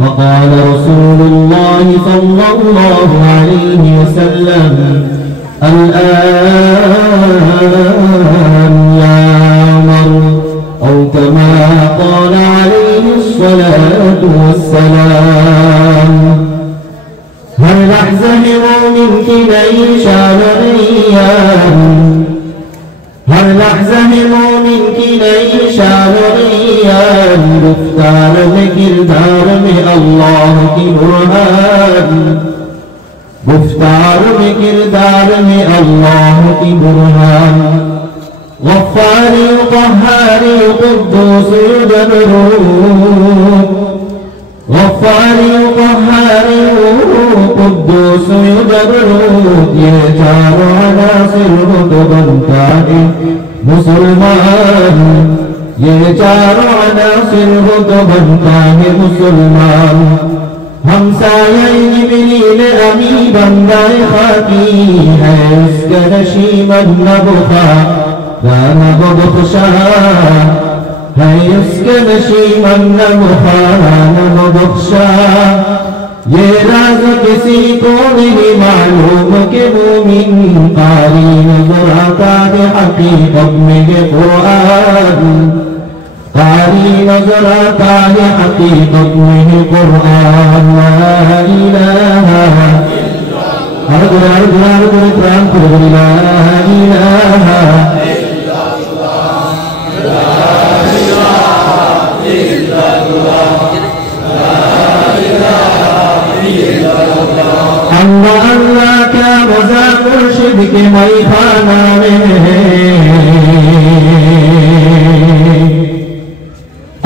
فقال رسول الله صلى الله عليه وسلم الآن يا عمر أو كما قال عليه الصلاة والسلام هل أحزمر منك نعيش عليا هل أحزمر منك نعيش عليا گفتار میں کردار میں اللہ کی برہان گفتار میں کردار میں اللہ کی برہان غفاری قہاری قدوس جبروت غفاری قہاری قدوس جبروت یہ چاروں عناصر کو بنتا ہے مسلمان یہ چاروں عناصر کو بنتا ہے مسلمان ہمسایہ جبریل امی بندہ خاکی ہے اس کا نشیمن نبخا نہ بخشا ہے اس کا نشیمن نبخا نہ بخشا یہ راز کسی کو نہیں معلوم کہ مومن قاری نظر آتا ہے حقیقت میں یہ قرآن قاری نظر آتا ہے حقیقت میں یہ قرآن لا الہ الا اللہ اللہ کیا مزہ مرشد کے مئی خانہ میں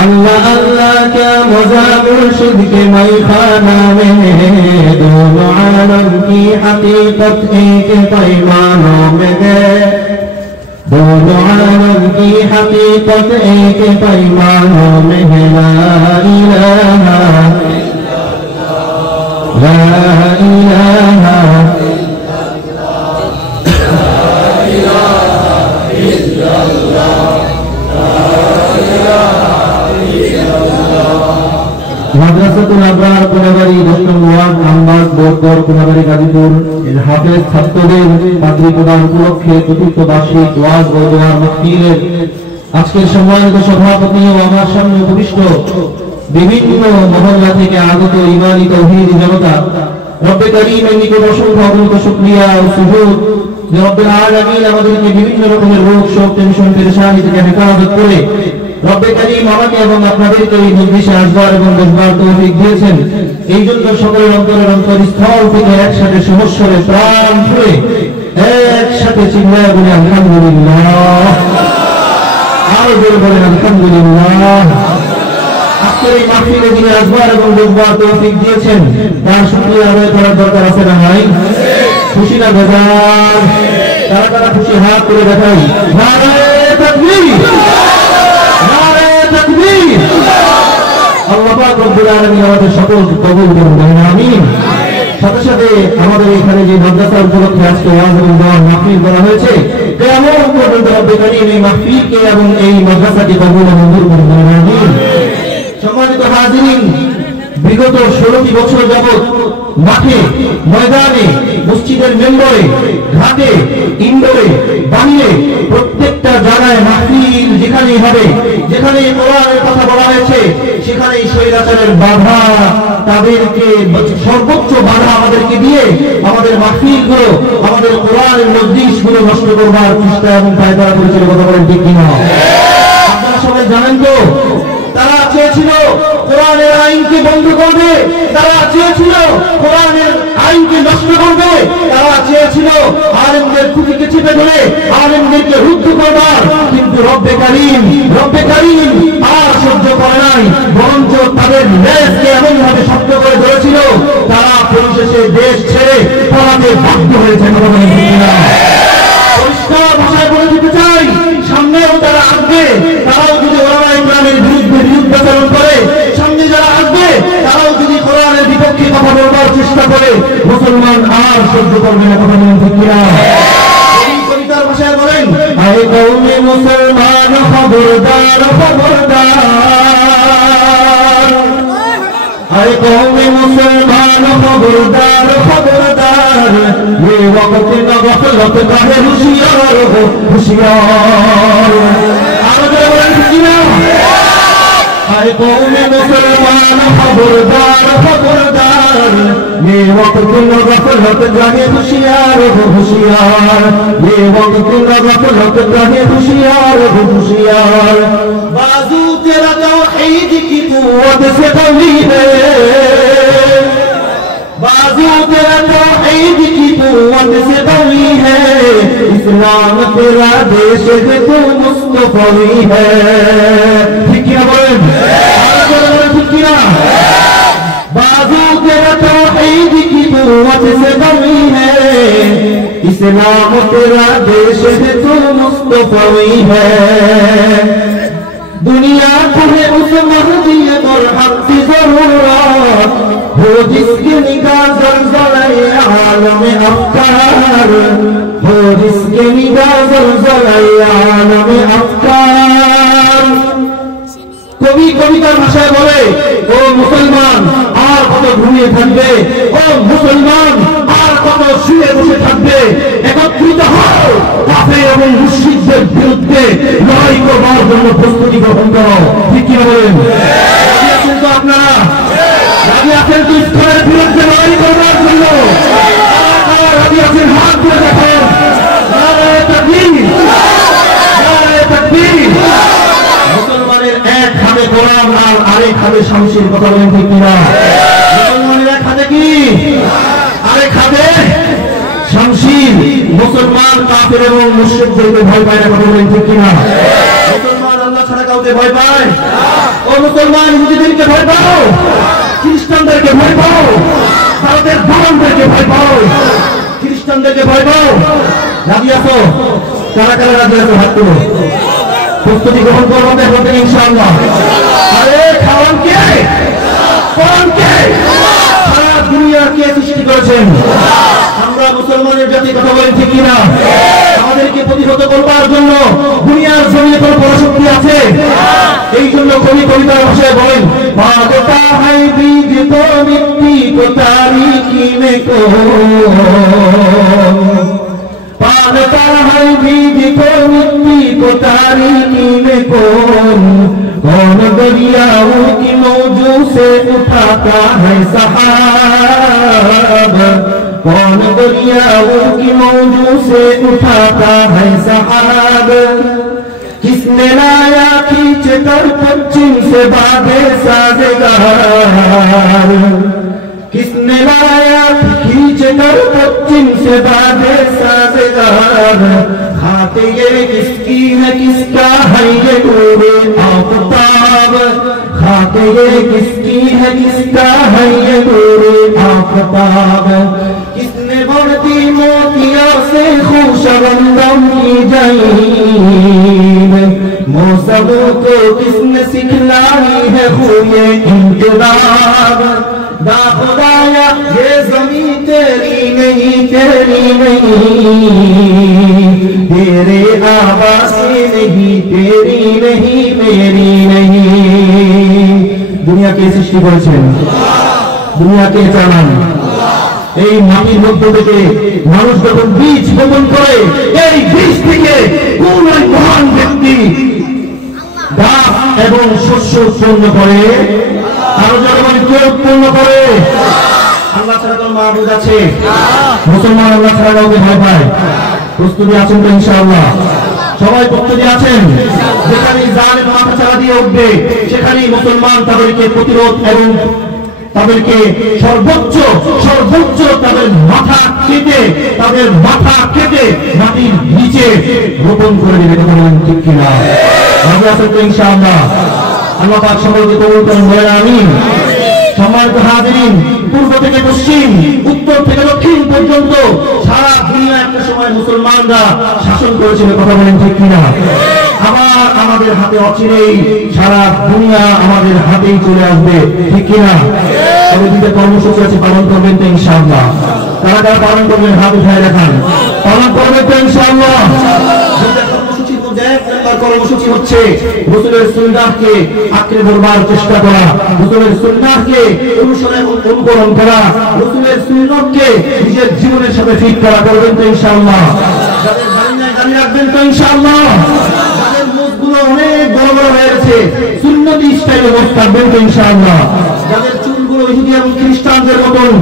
اللہ اللہ کیا مزہ مرشد کے مئی خانہ میں دونوں عالم کی حقیقت ایک پیمانوں میں ہے دونوں عالم کی حقیقت ایک پیمانوں میں ہے لا الہ لا إله إلا الله মাদ্রাসাতুল আবরার কোনাবাড়ি 10 নং ward number বোরদর Konabari Gazipur এর হাফেজ ছাত্রদের পাদ্রী প্রদান উপলক্ষে চতুর্থ বার্ষিক ওয়াজ ও দোয়া মাহফিলের আজকের সম্মানিত সভাপতি ও আমার সামনে উপবিষ্ট বিভিন্ন মহল্লা থেকে আগত ইমানি তাওহীদি জনতা রব্বে কারীমের নিকট অসংখ্য অগণিত শুকরিয়া ও সুজুদ যে রব্বুল আলামিন আমাদেরকে বিভিন্ন রকমের রোগ শোক টেনশন পেরেশানি থেকে হেফাজত করে রব্বে কারীম আমাকে এবং আপনাদেরকে এই মজলিসে আসবার এবং বসবার তৌফিক দিয়েছেন এই জন্য সকলের অন্তরের অন্তরস্থল থেকে একসাথে সহস্বরে প্রাণ খুলে একসাথে চিল্লায়ে বলি আলহামদুলিল্লাহ আরো জোরে বলেন আলহামদুলিল্লাহ আজকের এই মাহফিলে যিনি আসবার এবং বসবার তৌফিক দিয়েছেন তার শুকরিয়া আদায় করার দরকার আছে না ভাই খুশি না বেজার তারা তারা খুশি হাত তুলে দেখাই নারায়ে তাকবীর নারায়ে তাকবীর আল্লাহ পাক রব্বুল আলামিন আমাদের সকল কবুল করুন আমিন সাথে সাথে আমাদের এখানে যে মাদ্রাসা উপলক্ষে আজকে ওয়াজ এবং দোয়া মাহফিল করা হয়েছে কিয়ামত পর্যন্ত রব্বে কারীম এই মাহফিলকে এবং এই মাদ্রাসাকে কবুল ও মঞ্জুর করুন আমিন সম্মানিত হাজিরিন বিগত 16টি বছর যাবত মাঠে ময়দানে মসজিদের মেম্বরে ঘাটে ইনডোরে বানিয়ে প্রত্যেকটা জায়গায় মাহফিল যেখানেই হবে যেখানে কোরআনের কথা বলা হয়েছে সেখানেই স্বৈরাচারের বাধা তাদেরকে সর্বোচ্চ বাধা আমাদেরকে দিয়ে আমাদের মাহফিলগুলো আমাদের কোরআনের মজলিসগুলো নষ্ট করবার চেষ্টা এবং পায়তারা করেছিল কথা বলেন ঠিক কিনা আপনারা সবাই জানেন তো তারা চেয়েছিল কোরআনের আইনকে বন্ধ করবে তারা চেয়েছিল কোরআনের আইনকে নষ্ট করবে তারা চেয়েছিল আলেমদের খুঁটিকে চেপে ধরে আলেমদেরকে রুদ্ধ করবার কিন্তু রব্বে কারীম আর সহ্য করে নাই বরঞ্চ তাদের লেজকে এমনভাবে শক্ত করে ধরেছিল তারা পরিশেষে দেশ ছেড়ে পালাতে বাধ্য হয়েছে পরিষ্কার ভাষায় বলে দিতে চাই সামনেও তারা আসবে তারাও যদি ওলামা ইকরামের বিরুদ্ধে বিরুদ্ধাচরণ করে সামনে যারা আসবে তারাও যদি কোরআনের বিপক্ষে কথা বলবার চেষ্টা করে মুসলমান আর সহ্য করবে না কথা বলেন ঠিক কিনা কবিতার ভাষায় বলেন আরে কওমে মুসলমান খবরদার খবরদার अरे कौमे मुसलमान खबरदार खबरदार, ये वक्त न गफलत का है होशियार हो होशियार। अरे कौमे मुसलमान खबरदार खबरदार, ये वक्त न गफलत का है होशियार हो होशियार, ये वक्त न गफलत का है होशियार हो होशियार। बाजू तेरा तौहीद की कुव्वत से कवी है, बाजू तेरा तौहीद की कुव्वत से कवी है, इस्लाम तेरा देश है तू मुस्तफवी है। ठीक है बोलें, ठीक है। बाजू तेरा तौहीद की कुव्वत से कवी है, इस्लाम तेरा देश है तू मुस्तफवी है। दुनिया तुम्हें उस महदियत और हक की जरूरत हो जिसकी निगाह ज़लज़ले आलम अफ़कार, हो जिसकी निगाह ज़लज़ले आलम अफ़कार। कवि कवितार भाषाয় বলে, ও মুসলমান আর কত ঘুমিয়ে থাকবে, ও মুসলমান আর কত শুয়ে বসে থাকবে, একত্রিত হও কাফের এবং মুশরিকদের বিরুদ্ধে লড়াই করবার জন্য প্রস্তুতি গ্রহণ করো। ঠিক কি বলেন? রাজি আছেন তো আপনারা? রাজি আছেন তো ইসলামের বিরুদ্ধে লড়াই করবার জন্য? রাজি আছেন? হাত তুলে দেখুন। নারায়ে তাকবীর, নারায়ে তাকবীর। মুসলমানের এক হাতে কোরআন আর আরেক হাতে শামসির, কথা বলেন ঠিক কিনা? মুসলমানের এক হাতে কি, আরেক হাতে শামসির। মুসলমান কাফের এবং মুশরিকদেরকে ভয় পায় না, কথা বলেন ঠিক কিনা? মুসলমান আল্লাহ ছাড়া কাউকে ভয় পায়? ও মুসলমান ইহুদিদেরকে ভয় পাও, খ্রিস্টানদেরকে ভয় পাও, ভারতের ধর্মদেরকে ভয় পাও, খ্রিস্টানদেরকে ভয় পাও? রাজি আছো? কারা কারা রাজি আছো হাত তুলো। প্রস্তুতি গ্রহণ করবো দেখবেন ইনশাআল্লাহ। আরে খাওয়ান কে? কোরআন কে? সারা দুনিয়া কে সৃষ্টি করেছেন? আমরা মুসলমানের জাতি, কথা বলেন ঠিক কিনা? আমাদেরকে প্রতিহত করবার জন্য দুনিয়ার জমিনে কোনো পরাশক্তি আছে? এই জন্য কবি কবিতার ভাষায় বলেন, ভাগতা হাই বীজ তো মিট্টি কো তারিকি মে কো, पागता है बीज को मिट्टी को तारीकी में कौन दरियाओं की मौजों से उठाता है सहाब, कौन दरियाओं की मौजों से उठाता है सहाब। किसने लाया खींच कर पश्चिम से बागे साजेगार, किसने लाया खींच कर पश्चिम से बागे साजेगार। खाते ये किसकी है किसका है ये नूरे आफताब, खाते ये किसकी है किसका है ये नूरे आफताब। किसने बढ़ती मोतियों से खुशबंदम की जईन, मौसमों को किसने सिखलाई है खुए इंतज़ार। खुदाया ये ज़मीं तेरी नहीं तेरी नहीं, तेरे आवाज़ नहीं तेरी नहीं मेरी नहीं। दुनिया के सृष्टि करेছেন, दुनिया के চালান। এই মাটির মধ্য থেকে মানুষ যখন বীজ বপন করে, এই বীজ থেকে কোন এক মহান ব্যক্তি গাছ এবং শস্য উৎপন্ন করে? আরো যখন কেউ উৎপন্ন করে? আল্লাহ ছাড়া কোন মাবুদ আছে? মুসলমান আল্লাহ ছাড়া কাউকে ভয় পায়? প্রস্তুতি আছেন তো ইনশাআল্লাহ? সবাই প্রস্তুতি আছেন? যেখানে জালেম মাথা চাড়া দিয়ে উঠবে, সেখানেই মুসলমান তাদেরকে প্রতিরোধ এবং তাদেরকে সর্বোচ্চ তাদের মাথা কেটে মাটির নিচে রোপণ করে দেবে। কথা বলেন ঠিক কিনা? ভাবে আছেন তো ইনশাআল্লাহ? আল্লাহ পাক সকলকে কবুল করেন, বলেন আমিন। সম্মানিত হাজিরিন, পূর্ব থেকে পশ্চিম, উত্তর থেকে দক্ষিণ পর্যন্ত সারা দুনিয়া একটা সময় মুসলমানরা শাসন করেছিল। কথা বলেন ঠিক কিনা? আবার আমাদের হাতে অচিরেই সারা দুনিয়া আমাদের হাতেই চলে আসবে, ঠিক কিনা? তবে দুটো কর্মসূচি আছে, পালন করবেন তো ইনশাআল্লাহ? কারা কারা পালন করবেন হাত উঠায় দেখান। পালন করবেন তো ইনশাআল্লাহ? কর্মসূচির মধ্যে আজকের কর্মসূচি হচ্ছে রাসূলের সুন্নাহকে আঁকড়ে ধরবার চেষ্টা করা, রাসূলের সুন্নাহকে অনুকরণ করা, রাসূলের সুন্নাহকে নিজের জীবনের সাথে ফিট করা। করবেন তো ইনশাআল্লাহ? যাদের দাড়ি নাই দাড়ি রাখবেন তো ইনশাআল্লাহ? যাদের মুখগুলো অনেক বড় বড় হয়ে গেছে সুন্নতি স্টাইলে মুখ কাটবেন তো ইনশাআল্লাহ? যাদের চুলগুলো ইহুদি এবং খ্রিস্টানদের মতন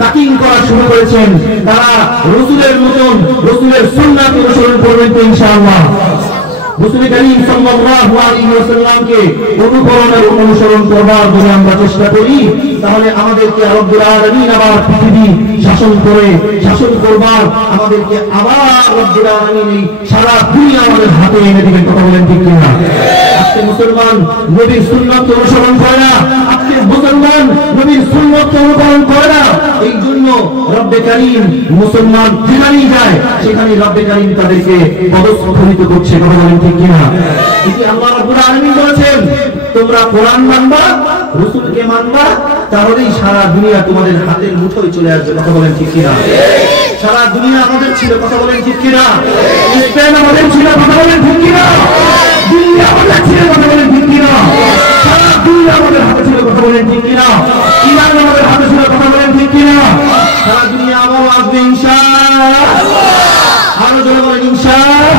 কাটিং করা শুরু করেছেন তারা রাসূলের মতন রাসূলের সুন্নাহ অনুসরণ করবেন তো ইনশাআল্লাহ? রাসূল করিম সাল্লাল্লাহু আলাইহি ওয়াসাল্লামকে অনুকরণ এবং অনুসরণ করবার জন্য আমরা চেষ্টা করি, তাহলে আমাদেরকে রব্বুল আলামিন আবার পৃথিবী শাসন করবার আমাদেরকে আবার রব্বুল আলামিন এই সারা দুনিয়া আমাদের হাতে এনে দিবেন। কথা বলেন ঠিক কিনা? আজকে মুসলমান নবীর সুন্নাহ অনুসরণ করে না, আজকে মুসলমান নবীর সুন্নাহ অনুকরণ করে না। এই জন্য রব্বে কারীম মুসলমান যেখানেই যায় সেখানে রব্বে কারীম তাদেরকে পদস্খলিত করছে। কথা বলেন ঠিক কিনা? এটি আল্লাহ রাব্বুল আলামিন বলেছেন, তোমরা কোরআন মানবা, রাসূলকে মানবা, তাহলেই সারা দুনিয়া তোমাদের হাতের মুঠোয় চলে আসবে। কথা বলেন ঠিক কিনা? সারা দুনিয়া আমাদের ছিল। কথা বলেন ঠিক কিনা? স্পেন আমাদের ছিল। কথা বলেন ঠিক কিনা? দিল্লি আমাদের ছিল। কথা বলেন ঠিক কিনা? সারা দুনিয়া আমাদের হাতে ছিল। কথা বলেন ঠিক কিনা? ইরান আমাদের হাতে ছিল। কথা বলেন ঠিক কিনা? সারা দুনিয়া আবারও আসবে ইনশাআল্লাহ। আরো জোরে বলেন ইনশাআল্লাহ।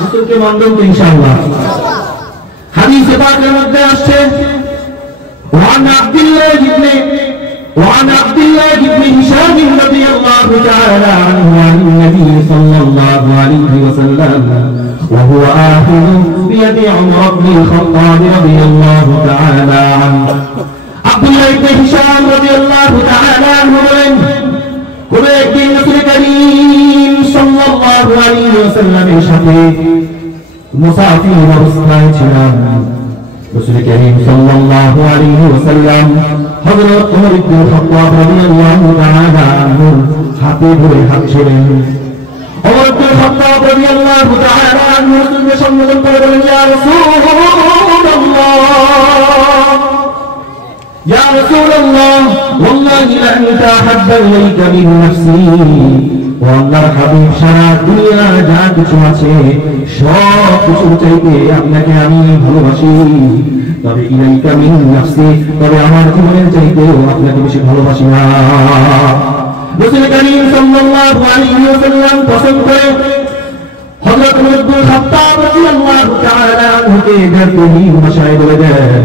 রাসূলকে মানবেন তো ইনশাআল্লাহ? হাদিসে পাকের মধ্যে আসছে وعن عبد الله بن هشام رضي الله تعالى عنه عن النبي صلى الله عليه وسلم وهو آخذ بيد عمر بن الخطاب رضي الله تعالى عنه عبد الله بن هشام رضي الله تعالى عنه বলেন, কোন একদিন রাসূল করিম সাল্লাল্লাহু আলাইহি ওয়াসাল্লামের সাথে মুসাফির অবস্থায় ছিলাম। রাসূল করিম সাল্লাল্লাহু আলাইহি ওয়াসাল্লাম হযরত ওমর ইবনে খাত্তাব রাদিয়াল্লাহু তাআলা আনহু হাতে ধরে হাঁটছিলেন। ওমর ইবনে খাত্তাব রাদিয়াল্লাহু তাআলা আনহু রাসূলকে সম্বোধন করে বলেন, ইয়া রাসূলুল্লাহ, ইয়া রাসূলুল্লাহ, ওয়াল্লাহি লা আনতা হাব্বা ইলাইকা মিন নাফসি। ও আল্লাহর হাবিব, সারা দুনিয়া যা কিছু আছে সব কিছুর চাইতে আপনাকে আমি ভালোবাসি, তবে ইলাইকা মিন নাফসি, তবে আমার জীবনের চাইতেও আপনাকে বেশি ভালোবাসি না। রাসূল করিম সাল্লাল্লাহু আলাইহি ওয়াসাল্লাম পছন্দ করে হযরত ওমর ইবনে খাত্তাব রাদিয়াল্লাহু তাআলা আনহুকে বেতহিন ভাষায় বলে দেন,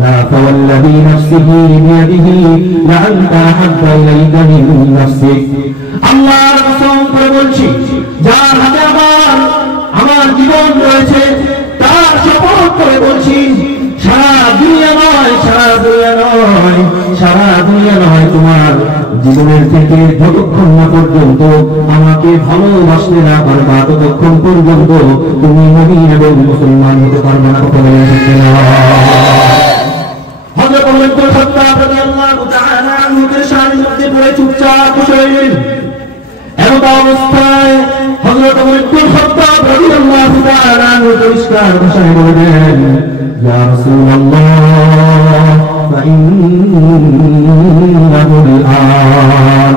লা ফাওয়াল্লাযী নাফসিহি বিয়াদিহি লা আনতা হাব্বা ইলাইকা মিন নাফসিক। আল্লাহর কসম করে বলছি, যার হাতে আমার জীবন রয়েছে তার শপথ করে বলছি, সারা দুনিয়া নয় তোমার জীবনের থেকে যতক্ষণ না পর্যন্ত আমাকে ভালোবাসতে না পারবা ততক্ষণ পর্যন্ত তুমি মুমিন এবং মুসলমান হতে পারবে না। কথা বলেন ঠিক কিনা? হযরত ওমর ইবনে খাত্তাব রাদিয়াল্লাহু তাআলা আনহু পেরেশানির মধ্যে পড়ে চুপচাপ বসে রইলেন। এমন অবস্থায় হযরত ওমর ইবনে খাত্তাব রাদিয়াল্লাহু তাআলা আনহু পরিষ্কার ভাষায় বললেন, ইয়া রাসূলুল্লাহ, ফাইন্নাহু আল,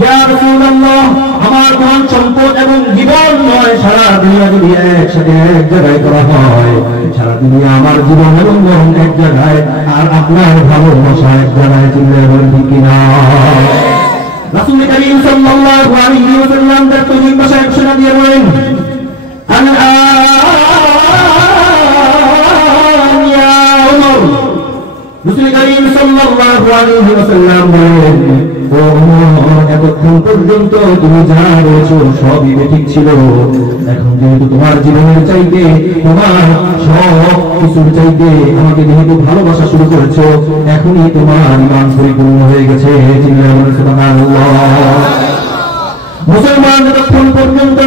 ইয়া রাসূলুল্লাহ, আমার ধন সম্পদ এবং জীবন নয়, সারা দুনিয়া যদি একসাথে এক জায়গায় করা হয়, সারা দুনিয়া আমার জীবন এবং মরণ এক জায়গায়, আর আপনার ভালোবাসা এক জায়গায়, চিল্লায়ে বলেন ঠিক কিনা? রাসূল করিম সাল্লাল্লাহু আলাইহি ওয়াসাল্লাম তার তৌহিদ ভাষায় ঘোষণা দিয়ে বলেন, রাসূল করিম সাল্লাল্লাহু আলাইহি ওয়াসাল্লাম বলেন, ও ওমর, এতক্ষণ পর্যন্ত তুমি যা বলেছো সবই ঠিক ছিল, এখন যেহেতু তোমার জীবনের চাইতে, তোমার সব কিছুর চাইতে আমাকে যেহেতু ভালোবাসা শুরু করেছো, এখনই তোমার ঈমান পরিপূর্ণ হয়ে গেছে। চিল্লায়ে বলেন সুবহানাল্লাহ। মুসলমান যতক্ষণ পর্যন্ত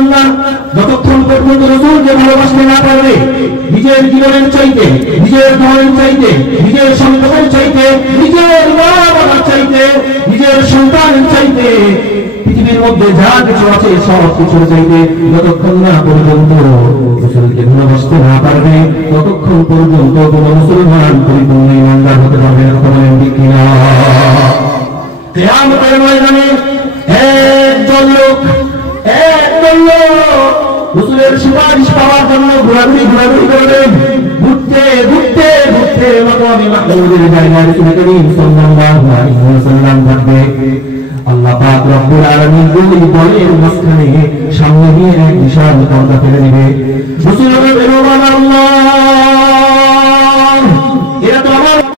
রাসূলকে ভালোবাসতে না পারবে, নিজের জীবনের চাইতে, নিজের ধনের চাইতে, নিজের সম্পদের চাইতে, নিজের মা-বাবার চাইতে, নিজের সন্তানের চাইতে, পৃথিবীর মধ্যে যা কিছু আছে সব কিছুর চাইতে যতক্ষণ না পর্যন্ত রাসূলকে ভালোবাসতে না পারবে ততক্ষণ পর্যন্ত কোনো মুসলমান পরিপূর্ণ ঈমানদার হতে পারবে না। কথা বলেন ঠিক কিনা? কিয়ামতের ময়দানে একদল লোক রাসূলের সুপারিশ পাওয়ার জন্য মাহমুদের জায়গায় রাসূল করিম সাল্লাল্লাহু আলাইহি ওয়াসাল্লাম থাকবে। আল্লাহ পাক রব্বুল আলামিন দুই দলের মাঝখানে সামনে দিয়ে এক বিশাল পর্দা ফেলে দিবে। রাসূলুল্লাহ